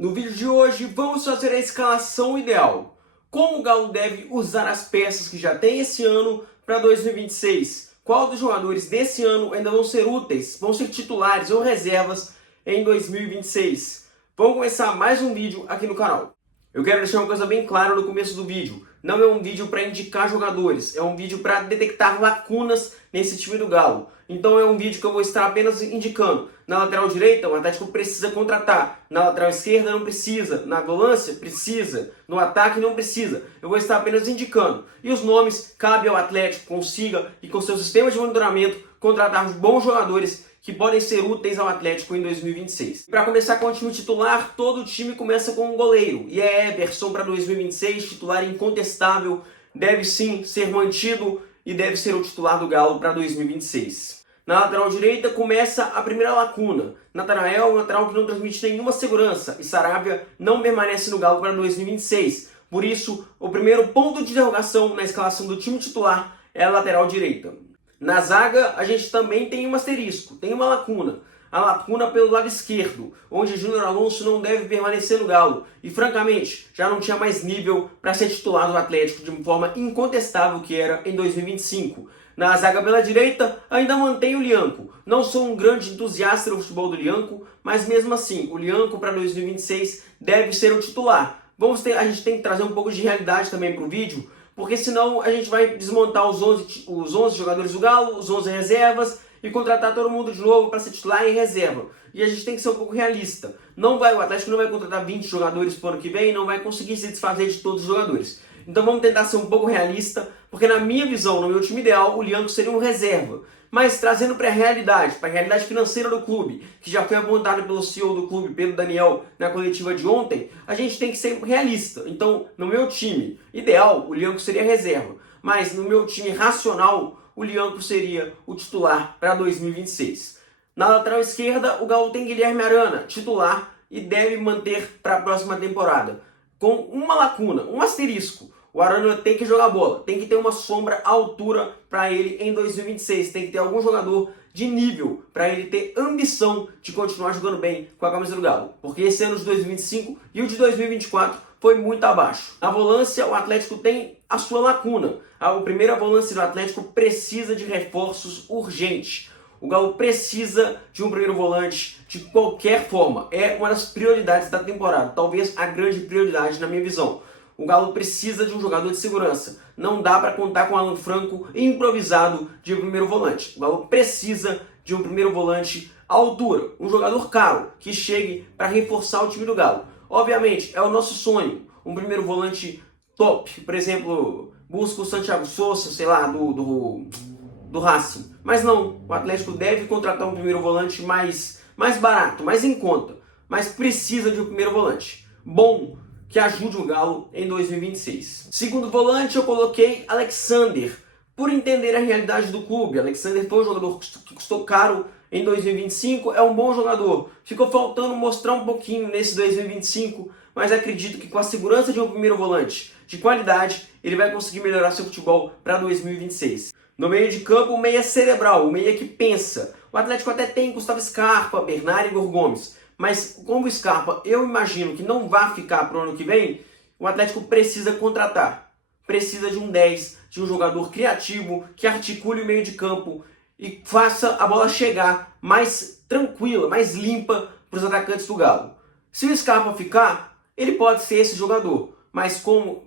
No vídeo de hoje vamos fazer a escalação ideal. Como o Galo deve usar as peças que já tem esse ano para 2026? Qual dos jogadores desse ano ainda vão ser úteis, vão ser titulares ou reservas em 2026? Vamos começar mais um vídeo aqui no canal. Eu quero deixar uma coisa bem clara no começo do vídeo. Não é um vídeo para indicar jogadores, é um vídeo para detectar lacunas nesse time do Galo. Então é um vídeo que eu vou estar apenas indicando. Na lateral direita, o Atlético precisa contratar. Na lateral esquerda, não precisa. Na volância, precisa. No ataque, não precisa. Eu vou estar apenas indicando. E os nomes, cabe ao Atlético consiga, e com seu sistema de monitoramento, contratar bons jogadores que podem ser úteis ao Atlético em 2026. Para começar com o time titular, todo o time começa com um goleiro. E é Everson para 2026, titular incontestável, deve sim ser mantido e deve ser o titular do Galo para 2026. Na lateral direita começa a primeira lacuna. Natanael é um lateral que não transmite nenhuma segurança e Saravia não permanece no Galo para 2026. Por isso, o primeiro ponto de interrogação na escalação do time titular é a lateral direita. Na zaga, a gente também tem um asterisco, tem uma lacuna. A lacuna pelo lado esquerdo, onde Júnior Alonso não deve permanecer no Galo. E, francamente, já não tinha mais nível para ser titular do Atlético de uma forma incontestável que era em 2025. Na zaga pela direita, ainda mantém o Lianco. Não sou um grande entusiasta do futebol do Lianco, mas mesmo assim, o Lianco para 2026 deve ser o titular. A gente tem que trazer um pouco de realidade também para o vídeo, porque senão a gente vai desmontar os 11 jogadores do Galo, os 11 reservas, e contratar todo mundo de novo para ser titular em reserva. E a gente tem que ser um pouco realista. O Atlético não vai contratar 20 jogadores para o ano que vem, não vai conseguir se desfazer de todos os jogadores. Então vamos tentar ser um pouco realista, porque na minha visão, no meu time ideal, o Lianco seria um reserva. Mas trazendo para a realidade financeira do clube, que já foi apontado pelo CEO do clube, Pedro Daniel, na coletiva de ontem, a gente tem que ser realista. Então, no meu time ideal, o Lianco seria reserva. Mas no meu time racional, o Lianco seria o titular para 2026. Na lateral esquerda, o Galo tem Guilherme Arana, titular, e deve manter para a próxima temporada. Com uma lacuna, um asterisco. O Arana tem que jogar bola, tem que ter uma sombra à altura para ele em 2026. Tem que ter algum jogador de nível para ele ter ambição de continuar jogando bem com a camisa do Galo. Porque esse ano de 2025 e o de 2024 foi muito abaixo. Na volância, o Atlético tem a sua lacuna. O primeiro volância do Atlético precisa de reforços urgentes. O Galo precisa de um primeiro volante de qualquer forma. É uma das prioridades da temporada. Talvez a grande prioridade na minha visão. O Galo precisa de um jogador de segurança. Não dá para contar com o Alan Franco improvisado de primeiro volante. O Galo precisa de um primeiro volante à altura. Um jogador caro que chegue para reforçar o time do Galo. Obviamente, é o nosso sonho. Um primeiro volante top. Por exemplo, busca o Santiago Sousa, sei lá, do Racing. Mas não, o Atlético deve contratar um primeiro volante mais barato, mais em conta. Mas precisa de um primeiro volante bom, que ajude o Galo em 2026. Segundo volante, eu coloquei Alexander, por entender a realidade do clube. Alexander foi um jogador que custou caro em 2025, é um bom jogador. Ficou faltando mostrar um pouquinho nesse 2025, mas acredito que com a segurança de um primeiro volante de qualidade, ele vai conseguir melhorar seu futebol para 2026. No meio de campo, o meia cerebral, o meia que pensa. O Atlético até tem Gustavo Scarpa, Bernard e Igor Gomes. Mas como o Scarpa, eu imagino que não vai ficar para o ano que vem, o Atlético precisa contratar. Precisa de um 10, de um jogador criativo, que articule o meio de campo e faça a bola chegar mais tranquila, mais limpa para os atacantes do Galo. Se o Scarpa ficar, ele pode ser esse jogador. Mas por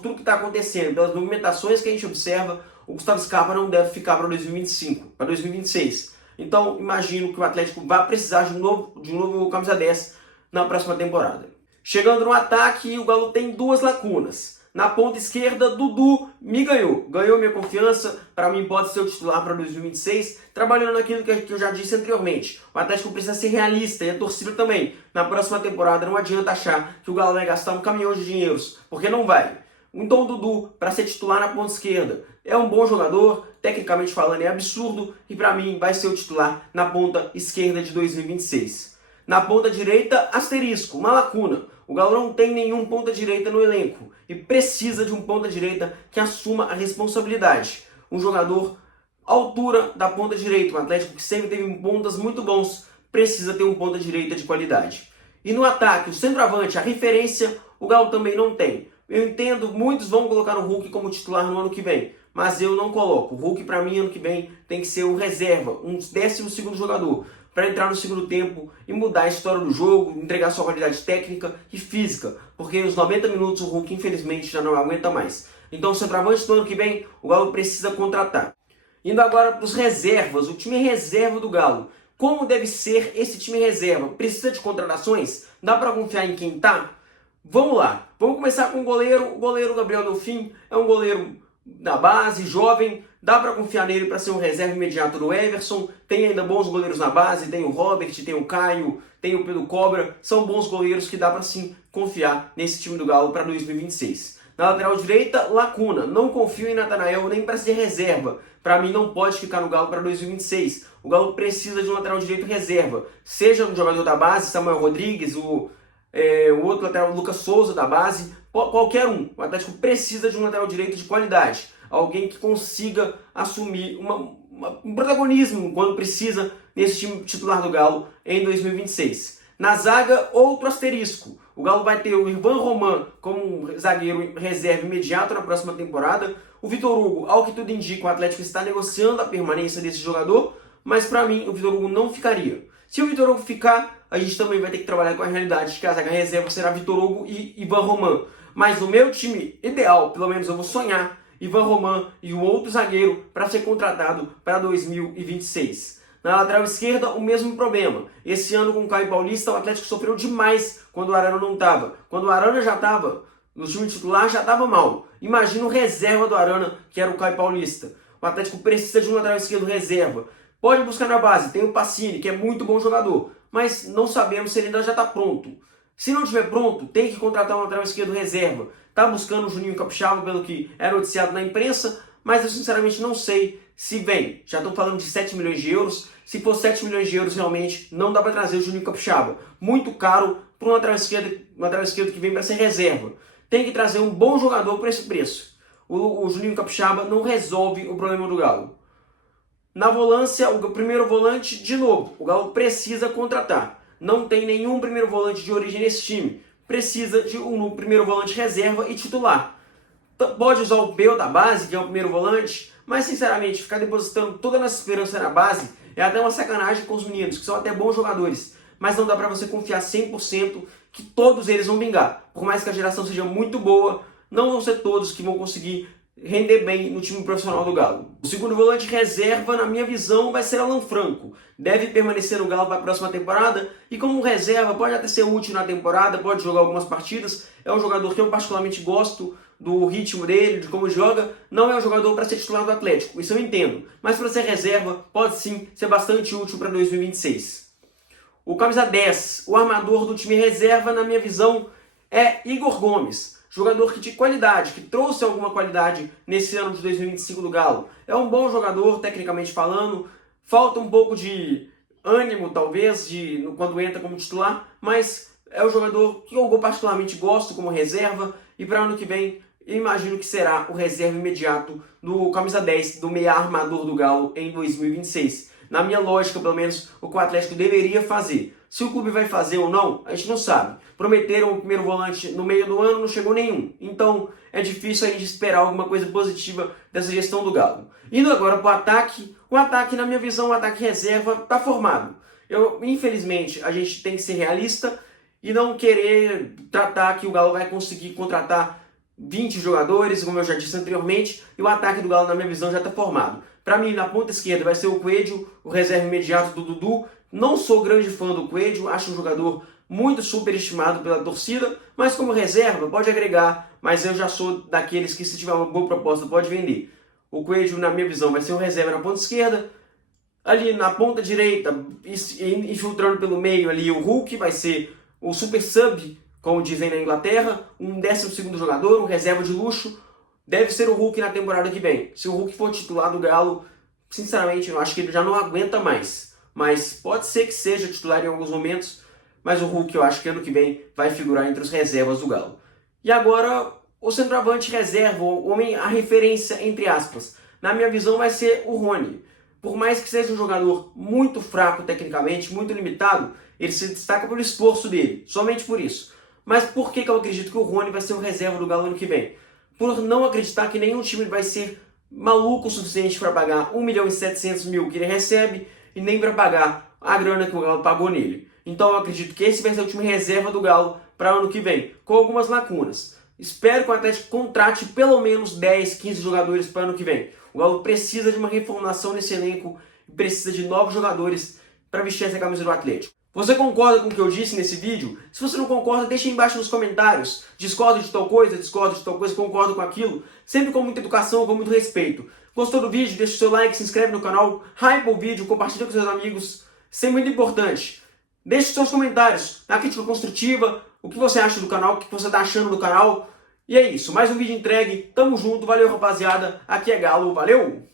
tudo que está acontecendo, pelas movimentações que a gente observa, o Gustavo Scarpa não deve ficar para 2025, para 2026. Então, imagino que o Atlético vai precisar de um novo camisa 10 na próxima temporada. Chegando no ataque, o Galo tem duas lacunas. Na ponta esquerda, Dudu me ganhou minha confiança. Para mim, pode ser o titular para 2026. Trabalhando naquilo que eu já disse anteriormente. O Atlético precisa ser realista e a torcida também. Na próxima temporada, não adianta achar que o Galo vai gastar um caminhão de dinheiros, porque não vai. Então o Dudu, para ser titular na ponta esquerda, é um bom jogador, tecnicamente falando é absurdo, e para mim vai ser o titular na ponta esquerda de 2026. Na ponta direita, asterisco, uma lacuna. O Galo não tem nenhum ponta direita no elenco e precisa de um ponta direita que assuma a responsabilidade. Um jogador à altura da ponta direita, um Atlético que sempre teve pontas muito bons, precisa ter um ponta direita de qualidade. E no ataque, o centroavante, a referência, o Galo também não tem. Eu entendo, muitos vão colocar o Hulk como titular no ano que vem, mas eu não coloco. O Hulk, para mim, ano que vem, tem que ser um reserva, um 12º jogador, para entrar no segundo tempo e mudar a história do jogo, entregar sua qualidade técnica e física, porque os 90 minutos o Hulk, infelizmente, já não aguenta mais. Então, o centroavante do ano que vem, o Galo precisa contratar. Indo agora para os reservas, o time reserva do Galo. Como deve ser esse time reserva? Precisa de contratações? Dá para confiar em quem tá? Vamos lá. Vamos começar com o goleiro. O goleiro Gabriel Delfim é um goleiro da base, jovem. Dá para confiar nele para ser um reserva imediato do Everson. Tem ainda bons goleiros na base. Tem o Robert, tem o Caio, tem o Pedro Cobra. São bons goleiros que dá para sim confiar nesse time do Galo para 2026. Na lateral direita, lacuna. Não confio em Natanael nem para ser reserva. Para mim não pode ficar no Galo para 2026. O Galo precisa de um lateral direito reserva. Seja um jogador da base, Samuel Rodrigues, o outro lateral, Lucas Souza da base, qualquer um. O Atlético precisa de um lateral direito de qualidade. Alguém que consiga assumir um protagonismo quando precisa nesse time titular do Galo em 2026. Na zaga, outro asterisco. O Galo vai ter o Ivan Roman como um zagueiro reserva imediato na próxima temporada. O Vitor Hugo, ao que tudo indica, o Atlético está negociando a permanência desse jogador, mas para mim o Vitor Hugo não ficaria. Se o Vitor Hugo ficar, a gente também vai ter que trabalhar com a realidade de que a zaga reserva será Vitor Hugo e Ivan Roman. Mas no meu time ideal, pelo menos eu vou sonhar, Ivan Roman e um outro zagueiro para ser contratado para 2026. Na lateral esquerda, o mesmo problema. Esse ano com o Caio Paulista, o Atlético sofreu demais quando o Arana não estava. Quando o Arana já estava no time titular, já estava mal. Imagina o reserva do Arana, que era o Caio Paulista. O Atlético precisa de um lateral esquerdo reserva. Pode buscar na base, tem o Pacini, que é muito bom jogador, mas não sabemos se ele ainda já está pronto. Se não estiver pronto, tem que contratar um lateral esquerdo reserva. Está buscando o Juninho Capixaba, pelo que é noticiado na imprensa, mas eu sinceramente não sei se vem. Já estou falando de 7 milhões de euros. Se for 7 milhões de euros, realmente não dá para trazer o Juninho Capixaba. Muito caro para um lateral esquerdo que vem para ser reserva. Tem que trazer um bom jogador por esse preço. O Juninho Capixaba não resolve o problema do Galo. Na volância, o primeiro volante, de novo, o Galo precisa contratar. Não tem nenhum primeiro volante de origem nesse time. Precisa de um primeiro volante reserva e titular. Pode usar o Peu da base, que é o primeiro volante, mas sinceramente, ficar depositando toda a nossa esperança na base é até uma sacanagem com os meninos, que são até bons jogadores. Mas não dá para você confiar 100% que todos eles vão vingar. Por mais que a geração seja muito boa, não vão ser todos que vão conseguir render bem no time profissional do Galo. O segundo volante reserva, na minha visão, vai ser Alan Franco. Deve permanecer no Galo para a próxima temporada e como reserva pode até ser útil na temporada, pode jogar algumas partidas. É um jogador que eu particularmente gosto do ritmo dele, de como joga. Não é um jogador para ser titular do Atlético, isso eu entendo. Mas para ser reserva, pode sim ser bastante útil para 2026. O camisa 10, o armador do time reserva, na minha visão, é Igor Gomes. Jogador que de qualidade, que trouxe alguma qualidade nesse ano de 2025 do Galo. É um bom jogador, tecnicamente falando. Falta um pouco de ânimo, talvez, quando entra como titular. Mas é um jogador que eu particularmente gosto como reserva. E para o ano que vem, eu imagino que será o reserva imediato do camisa 10, do meia armador do Galo em 2026. Na minha lógica, pelo menos, o que o Atlético deveria fazer. Se o clube vai fazer ou não, a gente não sabe. Prometeram o primeiro volante no meio do ano, não chegou nenhum. Então, é difícil a gente esperar alguma coisa positiva dessa gestão do Galo. Indo agora para o ataque, na minha visão, o ataque reserva está formado. Infelizmente, a gente tem que ser realista e não querer tratar que o Galo vai conseguir contratar 20 jogadores, como eu já disse anteriormente, e o ataque do Galo, na minha visão, já está formado. Para mim, na ponta esquerda vai ser o Coelho, o reserva imediato do Dudu. Não sou grande fã do Coelho, acho um jogador muito superestimado pela torcida, mas como reserva pode agregar, mas eu já sou daqueles que se tiver uma boa proposta pode vender. O Coelho, na minha visão, vai ser o reserva na ponta esquerda. Ali na ponta direita, infiltrando pelo meio ali, o Hulk vai ser o super sub, como dizem na Inglaterra, um 12º jogador, um reserva de luxo. Deve ser o Hulk na temporada que vem. Se o Hulk for titular do Galo, sinceramente, eu acho que ele já não aguenta mais. Mas pode ser que seja titular em alguns momentos, mas o Hulk eu acho que ano que vem vai figurar entre os reservas do Galo. E agora, o centroavante reserva, o homem, a referência, entre aspas. Na minha visão vai ser o Rony. Por mais que seja um jogador muito fraco tecnicamente, muito limitado, Ele se destaca pelo esforço dele, somente por isso. Mas por que eu acredito que o Rony vai ser o reserva do Galo ano que vem? Por não acreditar que nenhum time vai ser maluco o suficiente para pagar 1.700.000 que ele recebe e nem para pagar a grana que o Galo pagou nele. Então eu acredito que esse vai ser o time reserva do Galo para o ano que vem, com algumas lacunas. Espero que o Atlético contrate pelo menos 10, 15 jogadores para o ano que vem. O Galo precisa de uma reformulação nesse elenco e precisa de novos jogadores para vestir essa camisa do Atlético. Você concorda com o que eu disse nesse vídeo? Se você não concorda, deixa aí embaixo nos comentários. Discordo de tal coisa, concordo com aquilo. Sempre com muita educação, com muito respeito. Gostou do vídeo? Deixa o seu like, se inscreve no canal, hype o vídeo, compartilha com seus amigos. Isso é muito importante. Deixe seus comentários na crítica construtiva, o que você acha do canal, o que você está achando do canal. E é isso, mais um vídeo entregue. Tamo junto, valeu rapaziada. Aqui é Galo, valeu!